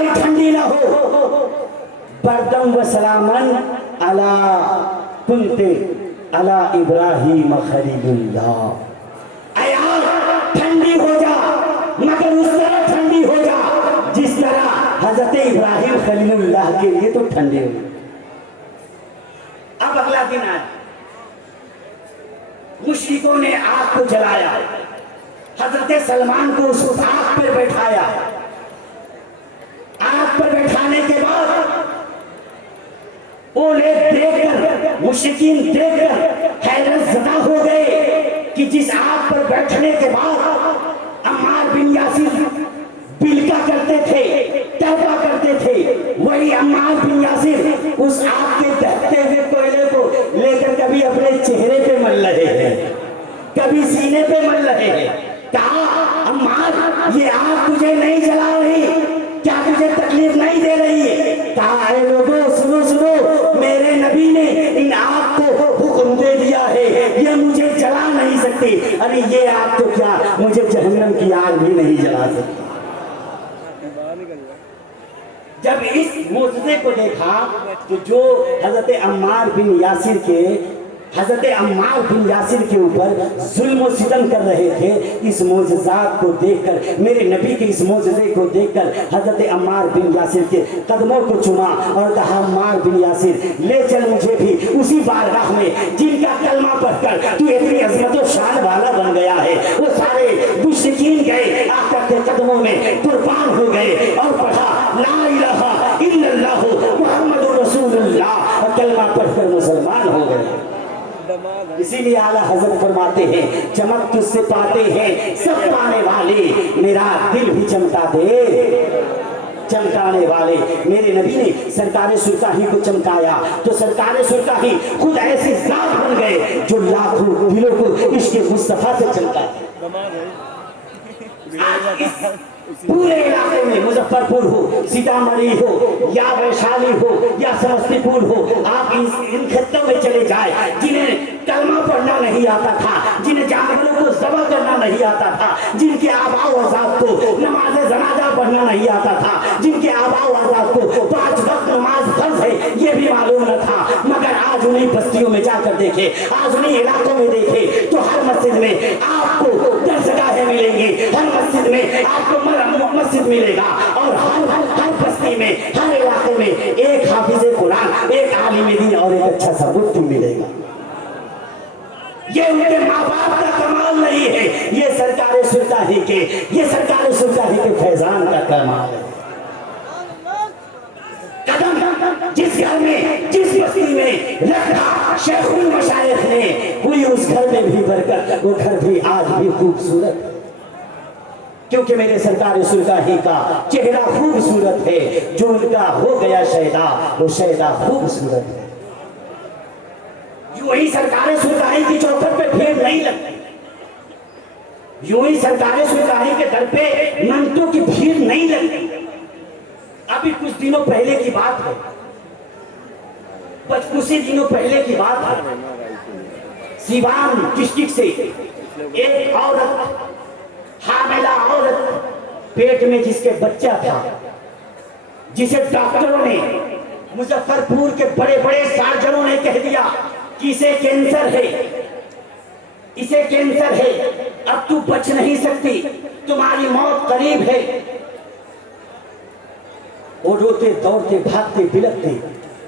तुम्हारी ठंडी ना हो। बरदम व सलामन अला कुंते अला इब्राहिम खलीलुल्लाह। ठंडी हो जा, मगर उस तरह ठंडी हो जा जिस तरह हजरत इब्राहिम खलीलुल्लाह के लिए तो ठंडी हो। अब अगला दिन आया, मुश्रिकों ने आग को जलाया, हजरत सलमान को उस आग पर बैठाया। आग पर बैठाने के बाद वो लोग देखकर, मुश्रिकीन देखकर हैरत ज़दा हो गए कि जिस आग पर बैठने के बाद अम्मार बिन यासिर बिलका करते थे, तौबा करते थे, वही अम्मार बिन यासिर उस आग के दहकते हुए कोयले को लेकर कभी अपने चेहरे पे मल रहे हैं, कभी सीने पे मल रहे हैं। कहा, अम्मार ये आग तुझे नहीं जला रही, क्या तुझे तकलीफ नहीं दे रही है? कहा, अरे लोगों सुनो सुनो, मेरे नबी ने इन आग को हुक्म दे दिया है, ये मुझे जला नहीं सकती। अरे ये आग तो क्या, मुझे जहन्नम की आग भी नहीं जला सकती। जब इस मौजूदे को देखा तो जो हजरत अम्मार बिन यासिर के ऊपर जुल्म और सितम कर रहे थे, इस मौजज़ात को देखकर, मेरे नबी के इस मौजज़े को देखकर हजरत अम्मार बिन यासिर के कदमों को चुमा और कहा, अम्मार बिन यासिर ले चल मुझे भी उसी बारगाह में जिनका कलमा पढ़कर तू इतनी अज़मत और शान वाला बन गया है। वो सारे मुश्रिकीन गए, आका के कदमों में कुर्बान हो गए और पढ़ा ला इलाहा इल्लल्लाह मुहम्मदुर रसूलुल्लाह, और कलमा पढ़कर मुसलमान हो गए। इसीलिए आला हजरत फरमाते हैं, चमक तुझसे पाते हैं सब पाने वाले, मेरा दिल भी चमका दे चमकाने वाले। मेरे नबी ने सरकारे सुल्तानी को चमकाया तो सरकारे सुल्तानी खुद ऐसी जात बन गए जो लाखों दिलों को इश्क़ मुस्तफा से चमका। पूरे इलाके में, मुजफ्फरपुर हो, सीतामढ़ी हो, या वैशाली हो, या समस्तीपुर हो, आप इन खित्तों में चले जाए जिन्हें कलमा पढ़ना नहीं आता था, जिन्हें जानवरों को ज़बह करना नहीं आता था, जिनके आबा व अज़ाद को नमाज जनाजा पढ़ना नहीं आता था, जिनके आबा व अज़ाद को 5 वक्त नमाज फर्ज है ये भी मालूम न था, मगर आज उन्हीं बस्तियों में जाकर देखे, आज उन्हीं इलाकों में देखे तो हर मस्जिद में आपको दरसगाहें मिलेंगी, हर मस्जिद में आपको मस्जिद मिलेगा, और हर बस्ती में, हर इलाके में एक हाफिज़े कुरान, एक आलिम दीन और एक अच्छा सा मुफ्ती मिलेगा। ये उनके माँ बाप का कमाल नहीं है, ये सरकारे सुल्तानी के फैजान का कमाल है। कदम जिस घर में, जिस बस्ती में रखा शेखुल मशाइख ने, हुई उस घर में भी बरकत, वो घर भी आज भी खूबसूरत है, क्योंकि मेरे सरकार सुल्तानी का चेहरा खूबसूरत है, जो उनका हो गया शैदा, वो शैदा खूबसूरत है। यूं ही सरकार सुल्तानी की चौखट पे भीड़ नहीं लगती, यूं ही सरकार सुल्तानी के दर पे मंटों की भीड़ नहीं लगती। अभी कुछ दिनों पहले की बात है, कुछ ही दिनों पहले की बात है, सीवान डिस्ट्रिक्ट से एक औरत, हामिला औरत, पेट में जिसके बच्चा था, जिसे डॉक्टरों ने, मुजफ्फरपुर के बड़े बड़े सर्जनों ने कह दिया कि इसे कैंसर है, इसे कैंसर है, अब तू बच नहीं सकती, तुम्हारी मौत करीब है। वो रोते दौड़ते भागते बिलखते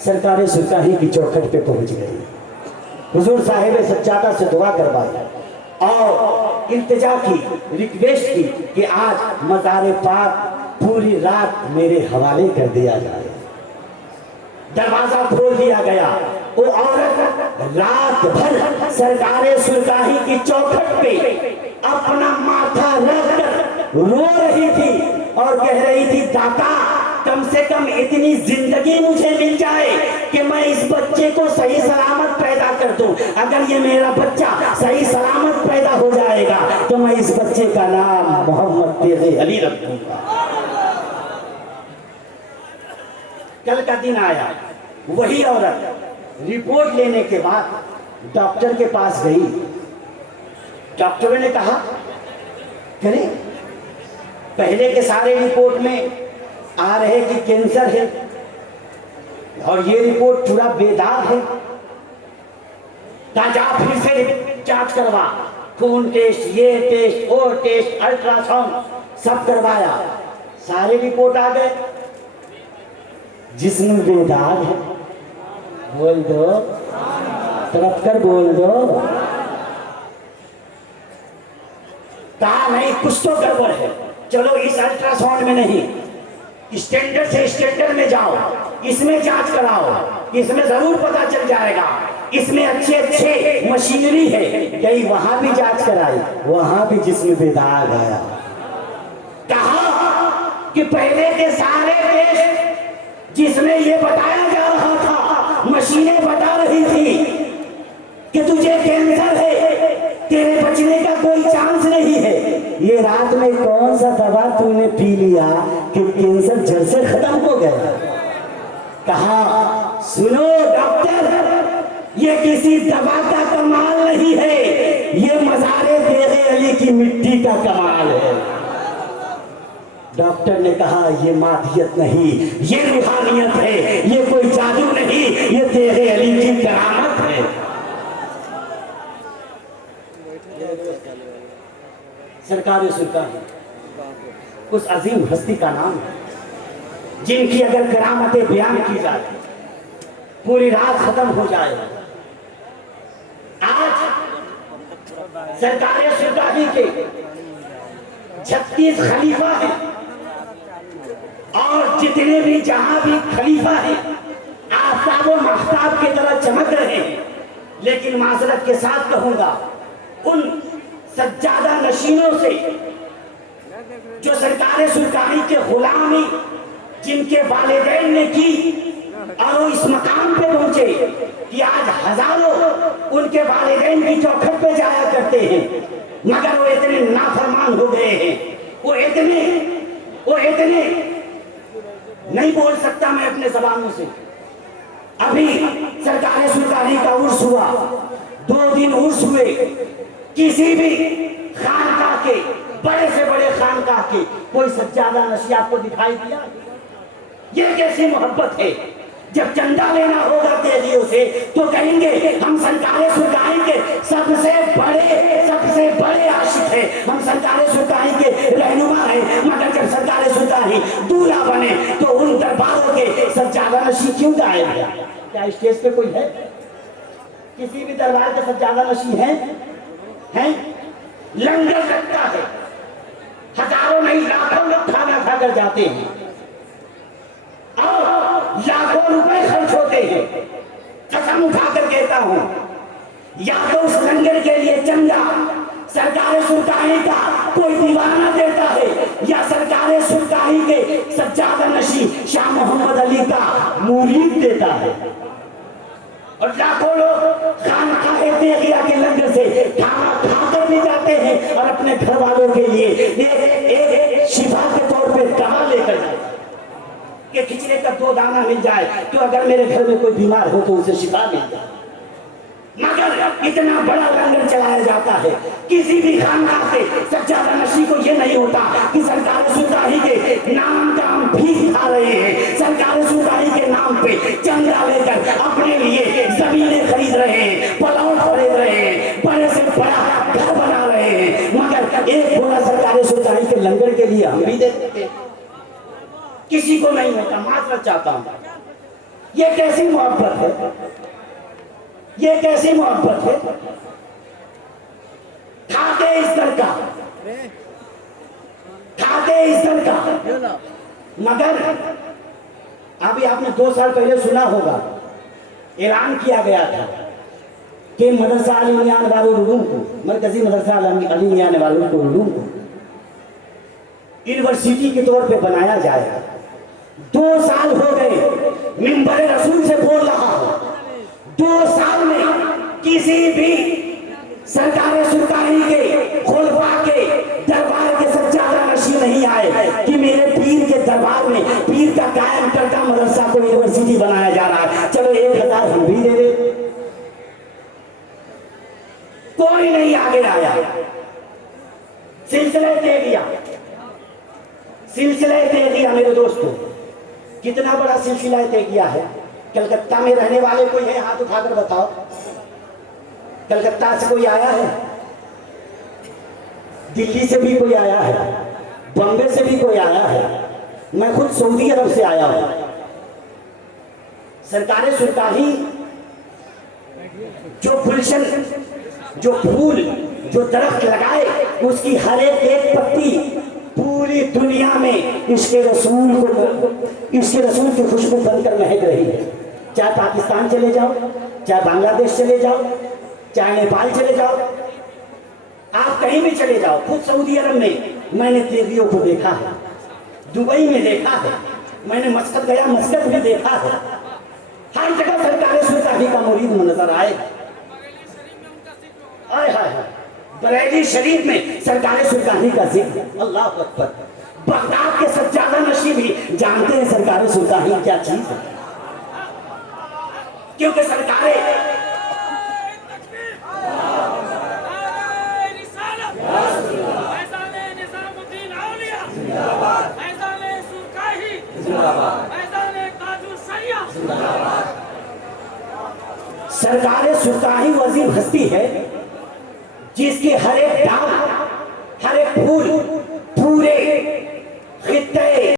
सरकार सुल्तानी की चौखट पे पहुंच गई, हुजूर साहिब सज्जादा से दुआ करवाई और इल्तिजा की, रिक्वेस्ट की कि आज मज़ार पाक पूरी रात मेरे हवाले कर दिया जाए। दरवाजा खोल दिया गया, वो औरत रात भर सरकार सुल्तानी की चौखट पे अपना माथा रखकर रो रही थी और कह रही थी, दाता कम से कम इतनी जिंदगी मुझे मिल जाए कि मैं इस बच्चे को सही सलामत पैदा कर दूं। अगर ये मेरा बच्चा सही सलामत पैदा हो जाएगा तो मैं इस बच्चे का नाम मोहम्मद तेज़े अली रख दूंगा। कल का दिन आया, वही औरत रिपोर्ट लेने के बाद डॉक्टर के पास गई। डॉक्टरों ने कहा, करें पहले के सारे रिपोर्ट में आ रहे कि कैंसर है, और ये रिपोर्ट पूरा बेदाग है। जा फिर से जांच करवा, खून टेस्ट, ये टेस्ट, वो टेस्ट, अल्ट्रासाउंड सब करवाया, सारे रिपोर्ट आ गए जिस्म बेदाग है। बोल दो, तड़प कर बोल दो। कहा नहीं, कुछ तो गड़बड़ है। चलो इस अल्ट्रासाउंड में नहीं, स्टैंडर्ड से स्टैंडर्ड में जाओ, इसमें जांच कराओ, इसमें जरूर पता चल जाएगा। इसमें अच्छे अच्छे मशीनरी है, गई वहां भी जांच कराई, वहां भी जिस्म बेदाग आया। कहा कि पहले के सारे टेस्ट जिसमें ये बताया जा रहा था, मशीनें बता रही थी कि तुझे कैंसर है, तेरे बचने का कोई चांस नहीं है, ये रात में कौन सा दवा तूने पी लिया कि कैंसर जड़ से खत्म हो गया। कहा सुनो डॉक्टर, ये किसी दवा का कमाल नहीं है, ये मज़ारे तेरे अली की मिट्टी का कमाल है। डॉक्टर ने कहा ये मादियत नहीं, ये रूहानियत है, ये कोई जादू नहीं, ये तेरे अली की करामत है। सरकार सुल्तान उस अजीम हस्ती का नाम है, जिनकी अगर करामतें बयान की जाए पूरी रात खत्म हो जाए। आज सरकार सुल्तानी के 36 खलीफा हैं, और जितने भी जहां भी खलीफा हैं आफताब और महताब की तरह चमक रहे हैं। लेकिन माजरत के साथ कहूंगा, उन सज्जादा नशीनों से जो सरकार सुल्तानी के गुलामी जिनके वालिदैन ने की, और वो इस मकाम पे पहुंचे कि आज हजारों उनके वालिदैन की चौखट पे जाया करते हैं, मगर वो इतने नाफरमान हो गए हैं, वो इतने नहीं बोल सकता मैं अपने जबानों से। अभी सरकार सुल्तानी का उर्स हुआ, 2 दिन उर्स हुए, किसी भी खानकाह के, बड़े से बड़े खानकाह के कोई सज्जादा नशी आपको दिखाई दिया? ये कैसी मोहब्बत है? जब चंदा लेना होगा तेजियों से तो कहेंगे हम सरकार सुल्तानी के सबसे बड़े आशिक हैं, हम सरकार सुल्तानी के रहनुमा हैं। मगर जब सरकार सुल्तानी दूल्हा बने तो उन दरबारों के सज्जादा नशी क्यों गायब है? क्या स्टेज पे कोई है? किसी भी दरबार का सज्जादा नशी है? लंगर लगता है, हजारों नहीं लाखों लोग खाना खाकर जाते हैं और लाखों रुपए खर्च होते हैं। कसम उठाकर कहता हूं, या तो उस लंगर के लिए चंदा सरकार सुल्तानी का कोई दीवाना देता है, या सरकार सुल्तानी के सज्जादा नशी शाह मोहम्मद अली का मुरीद देता है। और लाखों लोग खानकाह तेगिया के लंगर से खाना खाकर भी जाते हैं और अपने घर वालों के लिए एक शिफा के तौर पे दवा लेकर जाते हैं कि खिचड़े का 2 दाना मिल जाए तो अगर मेरे घर में कोई बीमार हो तो उसे शिफा मिल जाए। मगर इतना बड़ा लंगर चलाया जाता है, किसी भी खानकाह से सज्जादा नशी को ये नहीं होता कि सरकार सुल्तानी के नाम का हम भीख खा रहे हैं, सरकार सुल्तानी के नाम पे चंदा लेकर अपने लिए जमीनें खरीद रहे हैं, प्लॉट खरीद रहे हैं, बड़े से बड़ा घर बना रहे हैं। मगर एक बोला सरकार सुल्तानी के लंगर के लिए हम भी देते हैं, किसी को नहीं होता। माजरत चाहता हूं, ये कैसी मोहब्बत है? ये कैसी मोहब्बत है? खाते इस दर का, खाते इस दर का। मगर अभी आपने 2 साल पहले सुना होगा, ऐलान किया गया था कि मदरसा अली मियां नवारुल को, मरकजी मदरसा अली मियां नवारुल को यूनिवर्सिटी के तौर पे बनाया जाएगा। 2 साल हो गए मिंबर रसूल से बोल रहा हूं, 2 साल में किसी भी सरकार सुल्तानी के खुलफा के दरबार के सज्जादा नशी नहीं आए कि मेरे पीर के दरबार में पीर का कायम करता मदरसा को यूनिवर्सिटी बनाया जा रहा है, चलो 1000 हम भी दे दे। कोई नहीं आगे आया। सिलसिले दे दिया मेरे दोस्तों। कितना बड़ा सिलसिला तय किया है। कलकत्ता में रहने वाले कोई है, हाथ उठाकर बताओ। कलकत्ता से कोई आया है? दिल्ली से भी कोई आया है? बॉम्बे से भी कोई आया है? मैं खुद सऊदी अरब से आया हूं। सरकारें सुल्तानी जो गुलशन, जो फूल, जो दरख्त लगाए, उसकी हर एक पत्ती पूरी दुनिया में इसके रसूल की खुशबू बनकर महक रही है। चाहे पाकिस्तान चले जाओ, चाहे बांग्लादेश चले जाओ, चाहे नेपाल चले जाओ, आप कहीं भी चले जाओ। खुद सऊदी अरब में मैंने तेलियों को देखा है, दुबई में देखा है, मैंने मस्कत गया, मस्कत में देखा है। हर जगह सरकारें सुल्तानी का मुरीद नजर आए। हाय हाय हाय, बरेली शरीफ में सरकारें सुल्तानी का जिक्र। अल्लाह अकबर। बगदाद के सज्जादा नशीं भी जानते हैं सरकारें सुल्तानी क्या चीज है, क्योंकि सरकारें सरकारें सुल्तानी वजीब हस्ती है जिसके हर एक डाल, हर एक फूल पूरे खित्ते